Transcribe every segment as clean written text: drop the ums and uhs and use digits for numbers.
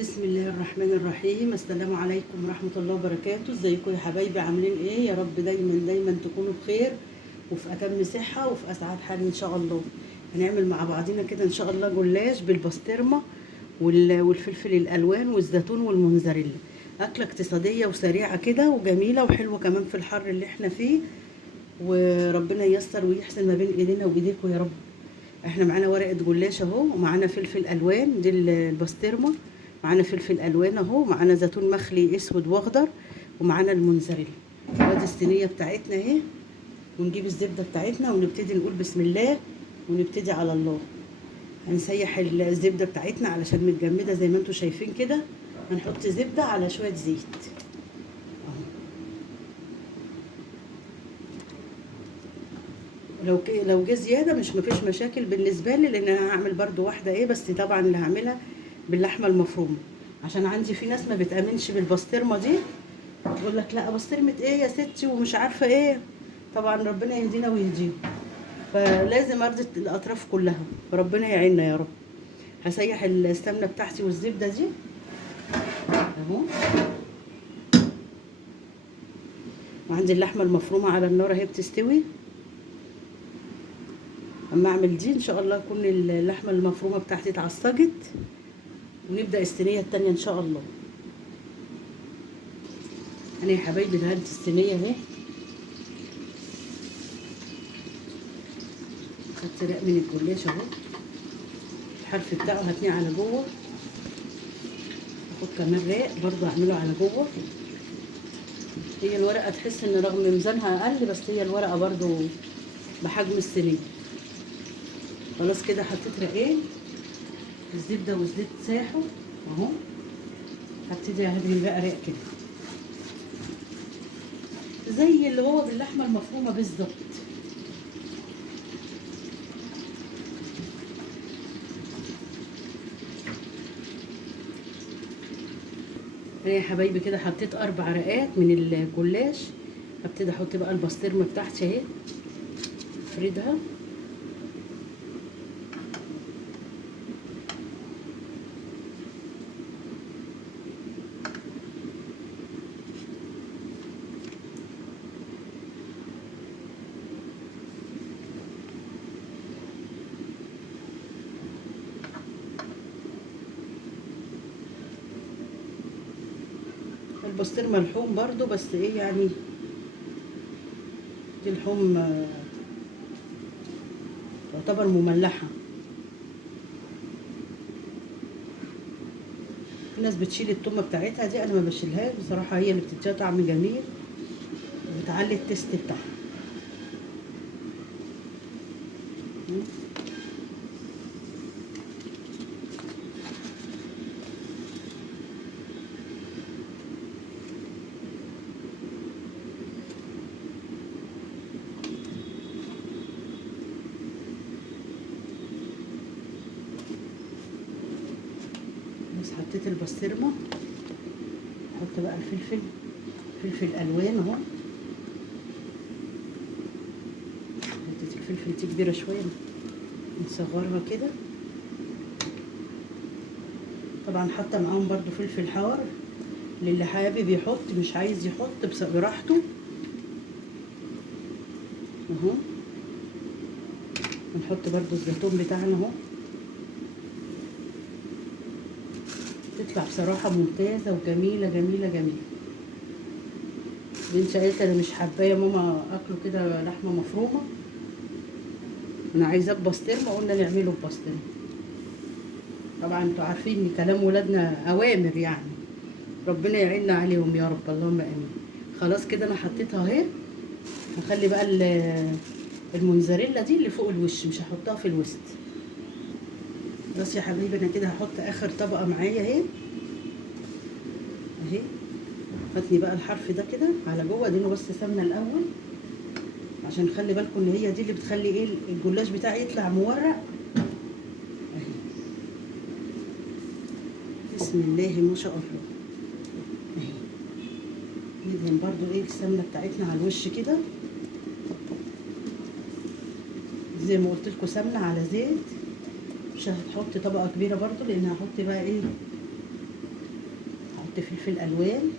بسم الله الرحمن الرحيم. السلام عليكم ورحمة الله وبركاته. ازيكم يا حبايبي؟ عاملين ايه؟ يا رب دايما دايما تكونوا بخير وفي اتم صحة وفي اسعد حال ان شاء الله. هنعمل مع بعضينا كده ان شاء الله جلاش بالبسطرمة والفلفل الالوان والزيتون والموزاريلا. اكلة اقتصادية وسريعة كده وجميلة وحلوة كمان في الحر اللي احنا فيه، وربنا ييسر ويحسن ما بين ايدينا وايديكم يا رب. احنا معانا ورقه جلاش اهو، ومعانا فلفل الوان دي البسطرمه، معانا فلفل الوان اهو، معانا زيتون مخلي اسود واخضر، ومعانا الموزاريلا. وادي الصينيه بتاعتنا اهي، ونجيب الزبده بتاعتنا ونبتدي نقول بسم الله ونبتدي على الله. هنسيح الزبده بتاعتنا علشان متجمده زي ما انتم شايفين كده. هنحط زبده على شويه زيت اهو. لو جه زياده مفيش مشاكل بالنسبه لي، لان انا هعمل برضو واحده ايه، بس طبعا اللي هعملها باللحمه المفرومه، عشان عندي في ناس ما بتامنش بالبسطرمه دي، تقول لك لا بسطرمه ايه يا ستي ومش عارفه ايه. طبعا ربنا يهدينا ويهديهم، فلازم ارضي الاطراف كلها، فربنا يعيننا يا رب. هسيح السمنه بتاعتي والزبده دي اهو، وعندي اللحمه المفرومه على النار اهي بتستوي. اما اعمل دي ان شاء الله تكون اللحمه المفرومه بتاعتي اتعصجت، ونبدا الصينيه التانية ان شاء الله. انا يا حبايبي دهنت الصينيه اهي، خدت رق من الجلاش اهو، الحرف بتاعه هتنيه على جوه، اخد كمان رق برضو اعمله على جوه. هي الورقه تحس ان رغم ميزانها اقل، بس هي الورقه برضو بحجم الصينيه. خلاص كده حطيت رقين، الزبده والزيت ساحوا اهو. هبتدي اهدي بقى رق كده زي اللي هو باللحمه المفرومه بالظبط. انا يا حبايبي كده حطيت 4 رقات من الجلاش. هبتدي احط بقى البسطرمه بتاعتي اهي، افردها. البسطرمه لحوم برضو، بس ايه يعني، دي لحوم تعتبر مملحه. في ناس بتشيل التومه بتاعتها دي، انا ما بشيلهاش بصراحه، هي اللي بتديها طعم جميل وبتعلي التست بتاعها. بس حطيت البسطرمه، احط بقى الفلفل، فلفل الوان اهو. حطيت الفلفل دي كبيره شويه، نصغرها كده. طبعا حاطه معاهم برضو فلفل حار، للي حابب يحط، مش عايز يحط براحته اهو. ونحط برضو الزيتون بتاعنا اهو، تطلع بصراحه ممتازه وجميله جميله جميله. بنتي قالت انا مش حباه يا ماما اكله كده لحمه مفرومه، انا عايزاه ببسطرمه، قلنا نعمله ببسطرمه. طبعا انتوا عارفين ان كلام ولادنا اوامر يعني، ربنا يعيننا عليهم يا رب، اللهم امين. خلاص كده انا حطيتها اهي. هخلي بقى الموزاريلا دي اللي فوق الوش، مش هحطها في الوسط. بس يا حبيبي انا كده هحط اخر طبقه معايا اهي اهي. هاتني بقى الحرف ده كده على جوه، اديله بس سمنه الاول، عشان خلي بالكم ان هي دي اللي بتخلي ايه الجلاش بتاعي يطلع مورق اهي. بسم الله ما شاء الله اهي. ندهن برضو ايه السمنه بتاعتنا على الوش كده، زي ما قلت لكم سمنه على زيت. مش هتحط طبقه كبيره برضو، لان هحط بقى ايه هحط فلفل الوان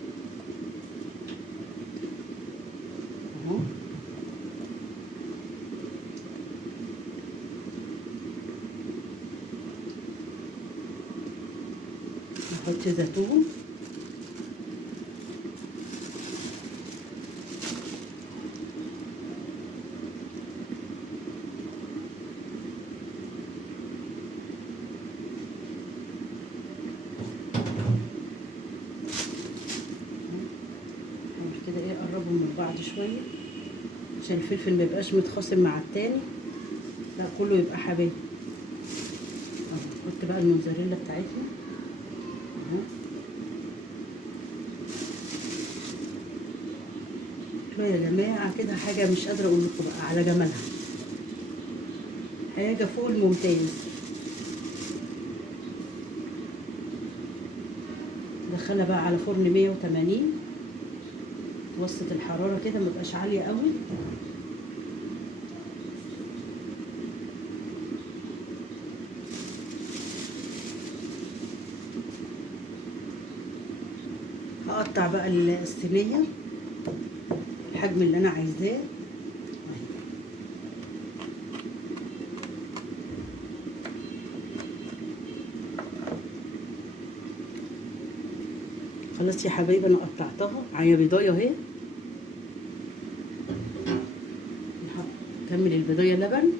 اهو، هحط زيتون، كده ايه اقربهم من بعض شويه عشان الفلفل ما يبقاش متخاصم مع التاني، لا كله يبقى حبايب. نحط بقى الموزاريلا بتاعتنا اهو، شويه يا جماعه كده حاجه مش قادره اقول لكم بقى على جمالها، حاجه فوق الممتاز. دخلها بقى على فرن 180 متوسط الحراره كده، ما تبقاش عاليه قوي. هقطع بقى الصينيه الحجم اللي انا عايزاه. خلاص يا حبايبي انا قطعتها، معايا بيضايه اهي، نكمل البيضايه لبن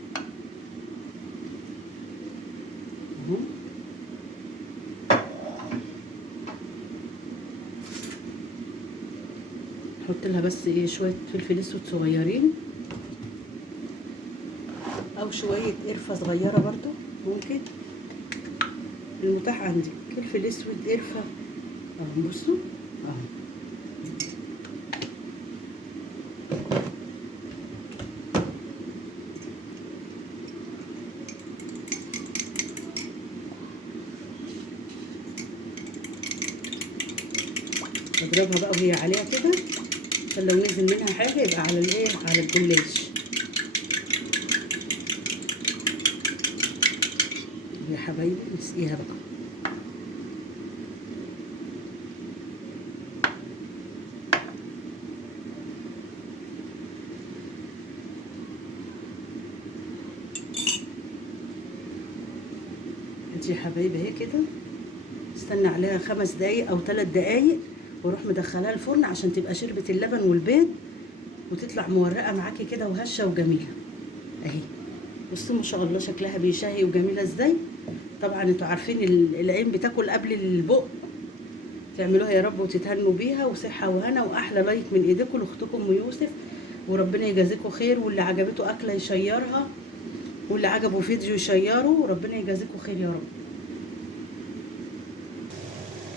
اهو، نحط لها بس ايه شويه فلفل اسود صغيرين او شويه قرفه صغيره برضو ممكن، المتاح عندي فلفل اسود قرفه اهو، بصوا اهو. اضربها بقى وهي عليها كده عشان لو نزل منها حاجه يبقى على الايه، على الجلاش يا حبايبي. نسقيها بقى. ادي يا حبايبي اهي كده، استنى عليها 5 دقايق او 3 دقايق واروح مدخلاها الفرن عشان تبقى شربت اللبن والبيض وتطلع مورقه معاكي كده وهشه وجميله اهي. بصوا ما شاء الله شكلها بيشهي وجميله ازاي. طبعا انتوا عارفين العين بتاكل قبل البق، تعملوها يا رب وتتهنوا بيها وصحه وهنا واحلى لايك من ايديكم لاختكم ام يوسف، وربنا يجازيكم خير، واللي عجبته اكله يشيرها، واللي عجبه فيديو يشيره، وربنا يجازيكم خير يا رب.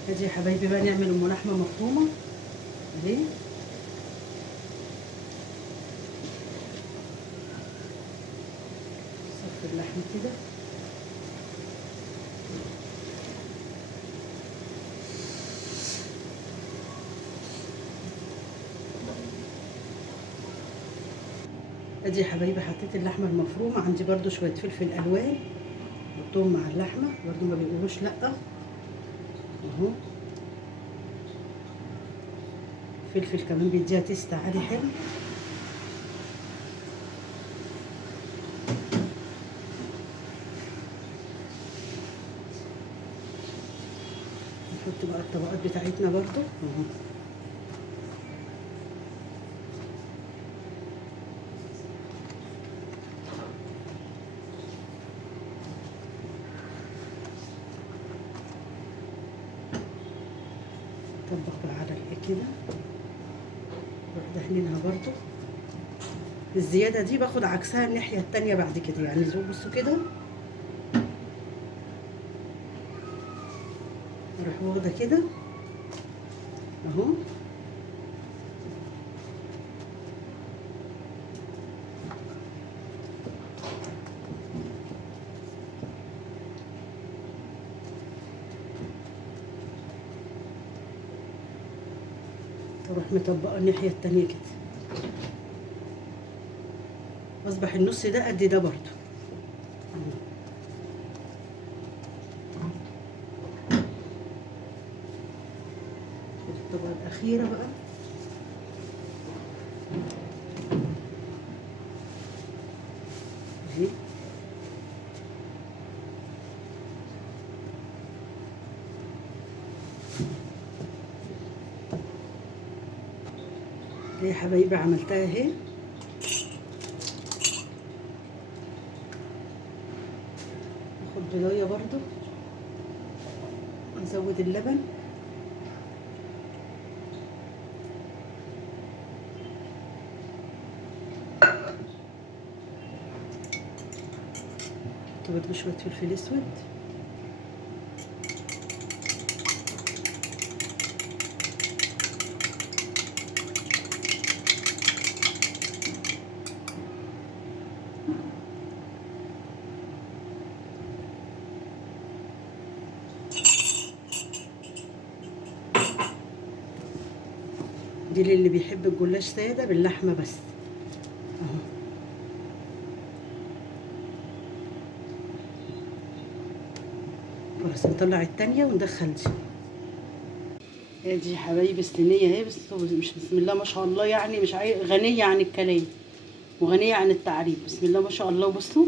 ادي يا حبايبي بقى نعمل ام لحمه مفرومه اهي، صف اللحم كده ادي يا حبايبي حطيت اللحمه المفرومه، عندي برده شويه فلفل الوان حطهم مع اللحمه برده ما بيقولوش لا اهو، فلفل كمان بيديها تيست عادي حلو. نحط بقى الطبقات بتاعتنا برده اهو، نطبق بقى على كده نروح دهنينها برده. الزياده دي باخد عكسها الناحيه التانيه بعد كده، يعني زو بصوا كده اروح واخده كده اهو، اروح مطبقه الناحيه التانيه كده، اصبح النص ده قد ده برضو. الطبقة الأخيرة بقى. اهي يا حبايبي عملتها اهي. ناخد بضايه برضو، نزود اللبن. برضو شويه فلفل اسود. دي للي بيحب الجلاش ساده باللحمه بس اهو. خلاص نطلع التانية وندخل دي. ادي يا حبايبي الصينيه اهي، بس مش بسم الله ما شاء الله، يعني مش غنيه عن الكلام وغنيه عن التعريف. بسم الله ما شاء الله. بصوا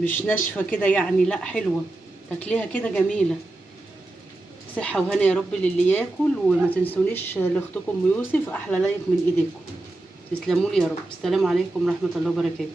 مش ناشفه كده يعني، لا حلوه تاكليها كده جميله. صحه وهنا يا رب للي ياكل. وما تنسونيش لاختكم يوسف احلى لايك من ايديكم. تسلموا لي يا رب. السلام عليكم ورحمه الله وبركاته.